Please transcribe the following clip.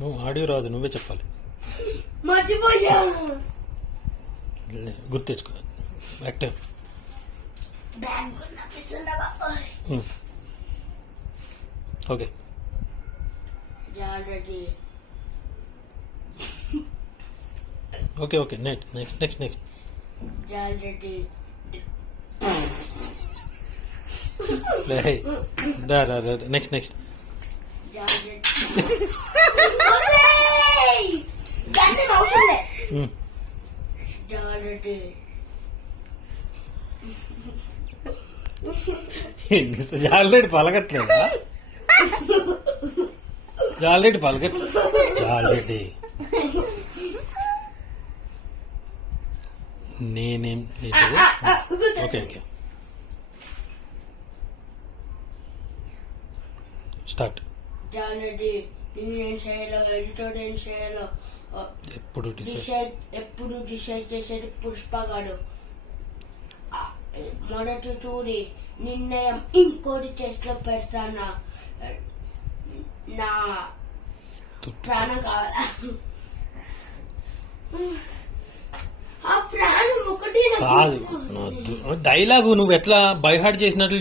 నువ్వు ఆడియో రాదు, నువ్వే చెప్పాలి. మర్చిపోయా. గుర్తు తెచ్చుకో. యాక్టివ్. బ్యాంక్ నప్పిస్తుందా బాబాయ్? ఓకే. జాగ్రత్త. Okay okay. నెక్స్ట్ జాగ్రత్త. నెక్స్ట్ జాగ్రత్త. గంటే అవసరం లే. జాగ్రత్త. ఆల్రెడీ పలకట్లేదా? ఆల్రెడీ పలకట్లేదు. ఆల్రెడీ నేనేం ఓకే ఓకే స్టార్ట్. జాగ్రత్త. ఏం చేయాలో ఎడిటర్ ఏం చేయాలో ఎప్పుడు ఎప్పుడు డిసైడ్ చేసేది పుష్పగాడు. మొదటి చూడి నిర్ణయం ఇంకోటి చేతిలో పెడతానా. నా ప్రాణం కావాలా? ఆ ప్రాణం ఒకటి కాదు. డైలాగు నువ్వు ఎట్లా బైహార్ట్ చేసినట్లు